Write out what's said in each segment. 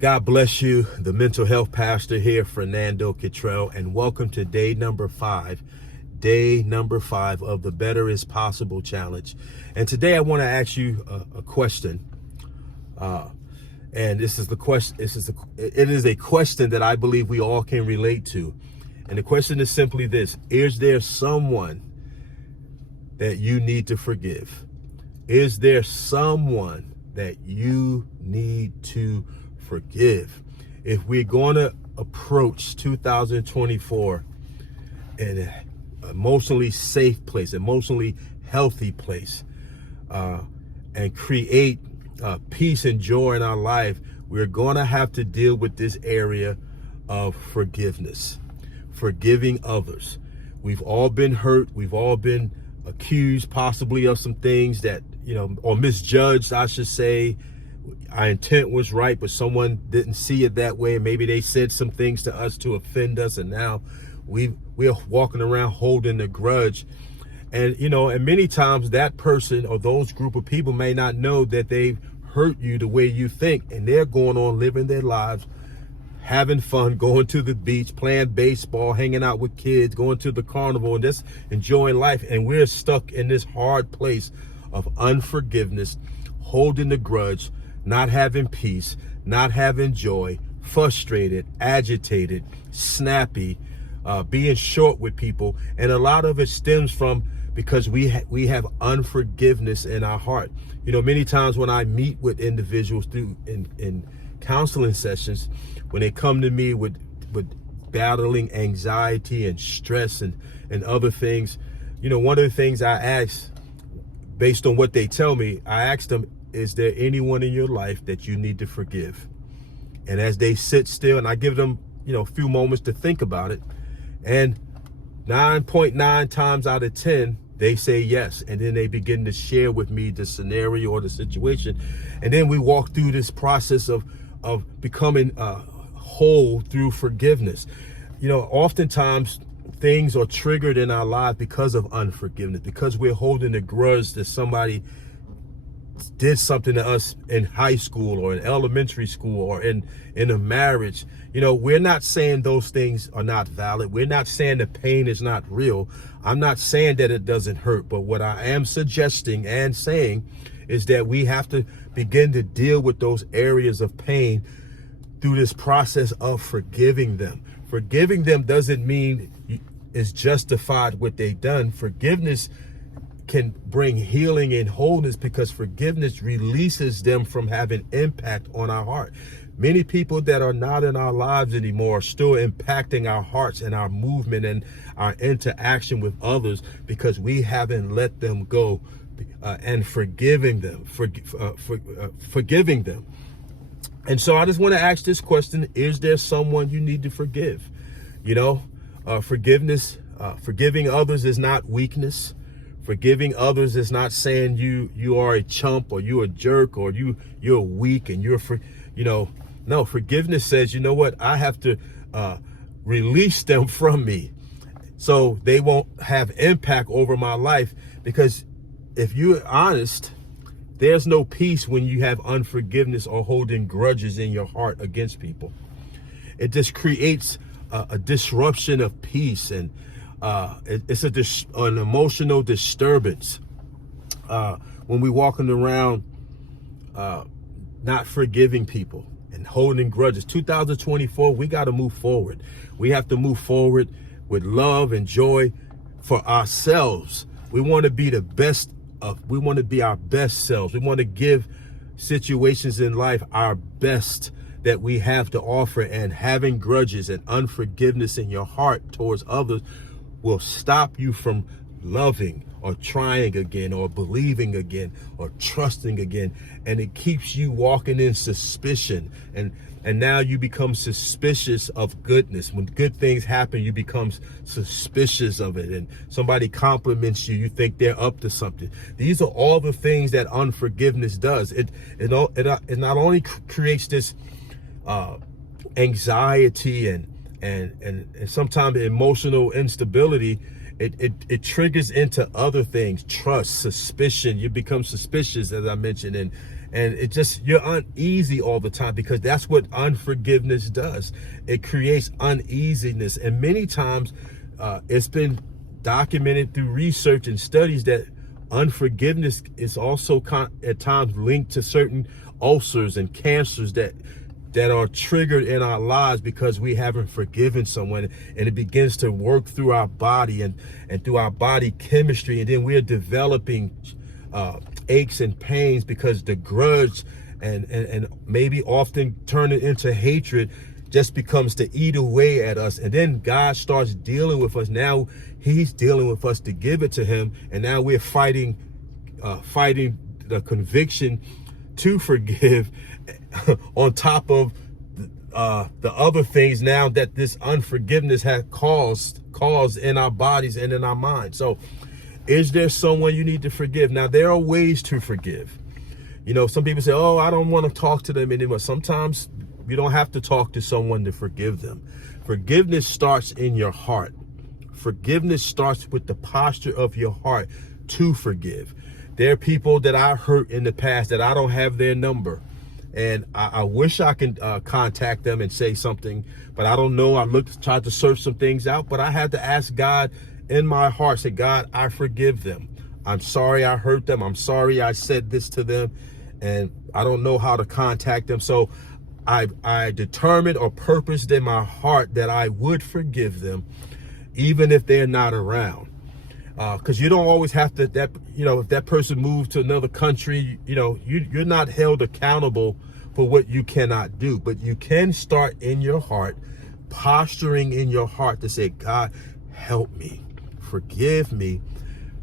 God bless you, the mental health pastor here, Fernando Cottrell, and welcome to day number five of the Better is Possible Challenge. And today I want to ask you a question. And this is the question. It is a question that I believe we all can relate to. And the question is simply this: is there someone that you need to forgive? Is there someone that you need to forgive? If we're going to approach 2024 in an emotionally safe place, emotionally healthy place, and create peace and joy in our life, we're going to have to deal with this area of forgiveness, forgiving others. We've all been hurt. We've all been accused possibly of some things that, or misjudged, I should say. Our intent was right, but someone didn't see it that way. Maybe they said some things to us to offend us, and now we're walking around holding a grudge. And, and many times that person or those group of people may not know that they've hurt you the way you think, and they're going on living their lives, having fun, going to the beach, playing baseball, hanging out with kids, going to the carnival, and just enjoying life. And we're stuck in this hard place of unforgiveness, holding the grudge, not having peace, not having joy, frustrated, agitated, snappy, being short with people. And a lot of it stems from because we have unforgiveness in our heart. Many times when I meet with individuals in counseling sessions, when they come to me with battling anxiety and stress and other things, one of the things I ask, based on what they tell me, I ask them, is there anyone in your life that you need to forgive? And as they sit still, and I give them, a few moments to think about it, and 9.9 times out of 10, they say yes. And then they begin to share with me the scenario or the situation. And then we walk through this process of becoming whole through forgiveness. Oftentimes things are triggered in our life because of unforgiveness, because we're holding a grudge that somebody did something to us in high school or in elementary school or in a marriage. We're not saying those things are not valid. We're not saying the pain is not real. I'm not saying that it doesn't hurt, but what I am suggesting and saying is that we have to begin to deal with those areas of pain through this process of forgiving them. Forgiving them doesn't mean it's justified what they've done. Forgiveness can bring healing and wholeness because forgiveness releases them from having impact on our heart. Many people that are not in our lives anymore are still impacting our hearts and our movement and our interaction with others because we haven't let them go and forgiving them. And so I just want to ask this question: is there someone you need to forgive? Forgiveness, forgiving others is not weakness. Forgiving others is not saying you are a chump or you're a jerk or you're weak and no, forgiveness says, what, I have to release them from me so they won't have impact over my life. Because if you're honest, there's no peace when you have unforgiveness or holding grudges in your heart against people. It just creates a disruption of peace, and it's an emotional disturbance when we're walking around not forgiving people and holding grudges. 2024, we got to move forward. We have to move forward with love and joy for ourselves. We want to be we want to be our best selves. We want to give situations in life our best that we have to offer, and having grudges and unforgiveness in your heart towards others will stop you from loving or trying again or believing again or trusting again. And it keeps you walking in suspicion, and now you become suspicious of goodness. When good things happen, you become suspicious of it. And somebody compliments you, you think they're up to something. These are all the things that unforgiveness does. It not only creates this anxiety and sometimes emotional instability, it triggers into other things: trust, suspicion. You become suspicious, as I mentioned, And it just, you're uneasy all the time, because that's what unforgiveness does. It creates uneasiness. And many times it's been documented through research and studies that unforgiveness is also at times linked to certain ulcers and cancers that are triggered in our lives because we haven't forgiven someone, and it begins to work through our body and through our body chemistry, and then we're developing aches and pains because the grudge and maybe often turn it into hatred just becomes to eat away at us. And then God starts dealing with us. Now he's dealing with us to give it to him, and now we're fighting the conviction to forgive on top of the other things now that this unforgiveness has caused in our bodies and in our minds. So is there someone you need to forgive? Now, there are ways to forgive. You know, some people say, oh, I don't want to talk to them anymore. Sometimes you don't have to talk to someone to forgive them. Forgiveness starts in your heart. Forgiveness starts with the posture of your heart to forgive. There are people that I hurt in the past that I don't have their number. And I wish I can contact them and say something, but I don't know. I tried to search some things out, but I had to ask God in my heart, say, God, I forgive them. I'm sorry I hurt them. I'm sorry I said this to them, and I don't know how to contact them. So I determined or purposed in my heart that I would forgive them, even if they're not around. Because you don't always have to, if that person moved to another country, you're not held accountable for what you cannot do. But you can start in your heart, posturing in your heart to say, God, help me, forgive me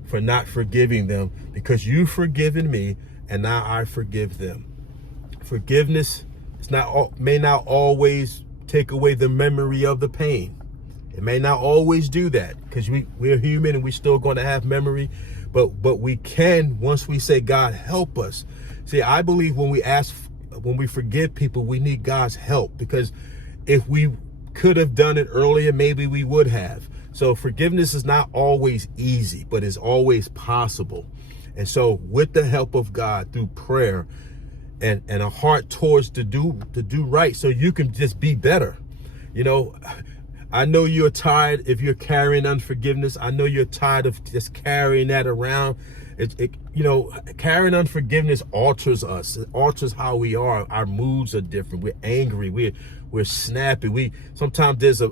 for not forgiving them, because you've forgiven me and now I forgive them. Forgiveness may not always take away the memory of the pain. It may not always do that, because we're human and we're still going to have memory, but we can, once we say, God, help us. See, I believe when we forgive people, we need God's help, because if we could have done it earlier, maybe we would have. So forgiveness is not always easy, but it's always possible. And so with the help of God through prayer and a heart towards to do right, so you can just be better. I know you're tired if you're carrying unforgiveness. I know you're tired of just carrying that around. Carrying unforgiveness alters us. It alters how we are. Our moods are different. We're angry. We're snappy. Sometimes there's a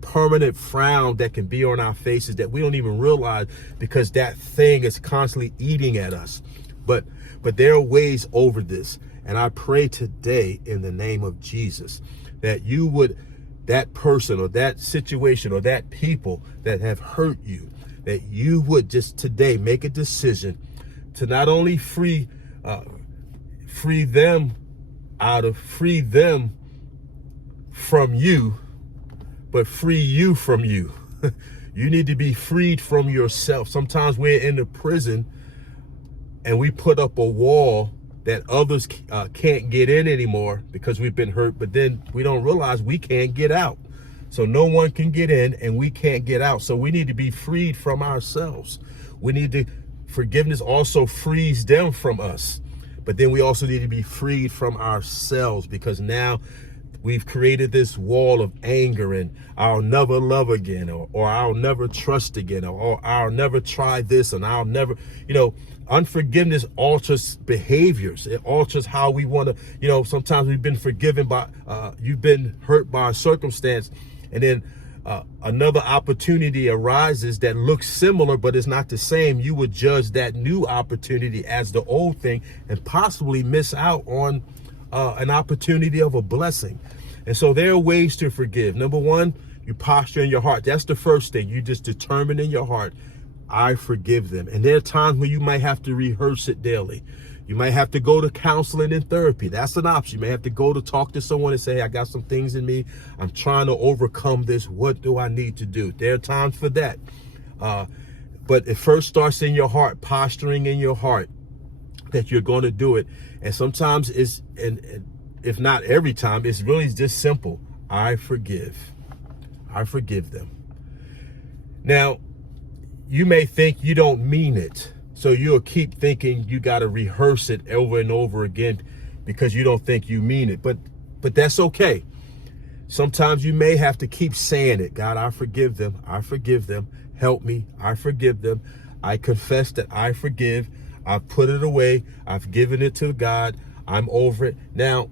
permanent frown that can be on our faces that we don't even realize, because that thing is constantly eating at us. But there are ways over this. And I pray today in the name of Jesus that you would, that person or that situation or that people that have hurt you, that you would just today make a decision to not only free them from you, but free you from you. You need to be freed from yourself. Sometimes we're in the prison and we put up a wall that others can't get in anymore because we've been hurt, but then we don't realize we can't get out. So no one can get in and we can't get out. So we need to be freed from ourselves. Forgiveness also frees them from us. But then we also need to be freed from ourselves, because now we've created this wall of anger and I'll never love again, or I'll never trust again, or I'll never try this, and I'll never, unforgiveness alters behaviors. It alters how we want to, sometimes we've been forgiven by, you've been hurt by a circumstance, and then another opportunity arises that looks similar, but it's not the same. You would judge that new opportunity as the old thing and possibly miss out on an opportunity of a blessing. And so there are ways to forgive. Number one, you posture in your heart. That's the first thing. You just determine in your heart, I forgive them. And there are times when you might have to rehearse it daily. You might have to go to counseling and therapy. That's an option. You may have to go to talk to someone and say, hey, I got some things in me. I'm trying to overcome this. What do I need to do? There are times for that. But it first starts in your heart, posturing in your heart that you're going to do it. And sometimes it's, and if not every time, it's really just simple. I forgive. I forgive them. Now, you may think you don't mean it, So you'll keep thinking you got to rehearse it over and over again because you don't think you mean it. But that's okay. Sometimes you may have to keep saying it. God, I forgive them. I forgive them. Help me. I forgive them. I confess that I forgive. I've put it away. I've given it to God. I'm over it. Now,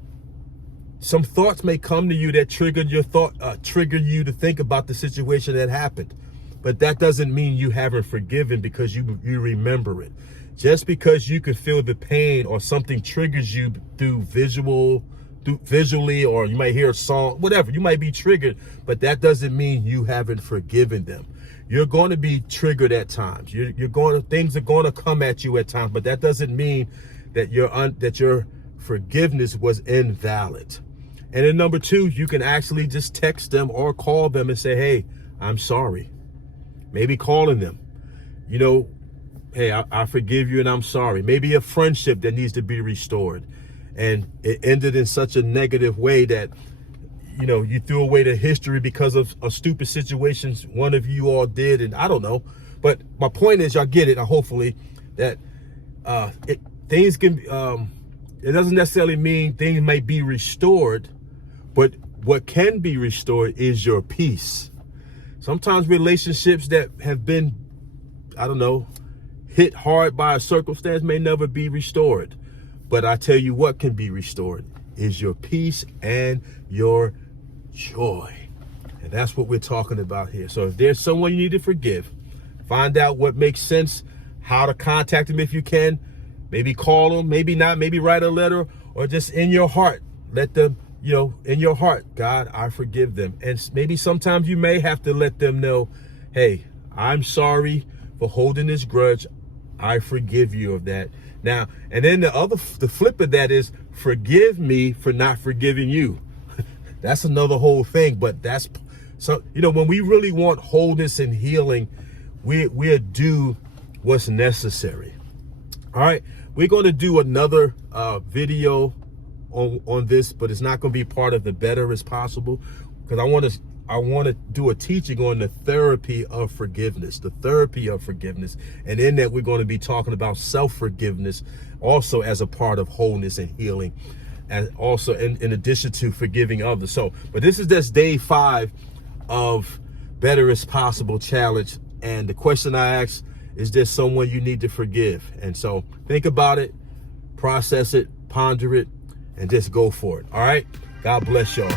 some thoughts may come to you that trigger you to think about the situation that happened. But that doesn't mean you haven't forgiven because you remember it. Just because you can feel the pain or something triggers you visually, or you might hear a song, whatever, you might be triggered, but that doesn't mean you haven't forgiven them. You're going to be triggered at times. Things are going to come at you at times, but that doesn't mean that your forgiveness was invalid. And then number two, you can actually just text them or call them and say, hey, I'm sorry. Maybe calling them, hey, I forgive you and I'm sorry. Maybe a friendship that needs to be restored. And it ended in such a negative way that, you threw away the history because of stupid situations one of you all did. And I don't know. But my point is, y'all get it, hopefully, that things can, it doesn't necessarily mean things may be restored, but what can be restored is your peace. Sometimes relationships that have been, hit hard by a circumstance may never be restored. But I tell you what can be restored is your peace and your joy. And that's what we're talking about here. So if there's someone you need to forgive, find out what makes sense, how to contact them if you can. Maybe call them, maybe not, maybe write a letter, or just in your heart, let them, in your heart, God, I forgive them. And maybe sometimes you may have to let them know, hey, I'm sorry for holding this grudge. I forgive you of that. Now, and then the flip of that is forgive me for not forgiving you. That's another whole thing. But that's so, when we really want wholeness and healing, we'll do what's necessary. All right. We're going to do another video on this, but it's not going to be part of the Better as Possible, because I want to do a teaching on the therapy of forgiveness, and in that we're going to be talking about self-forgiveness also as a part of wholeness and healing, and also in addition to forgiving others. So, but this is just day 5 of Better as Possible challenge, and the question I asked, is there someone you need to forgive? And so think about it, process it, ponder it, and just go for it. All right. God bless y'all.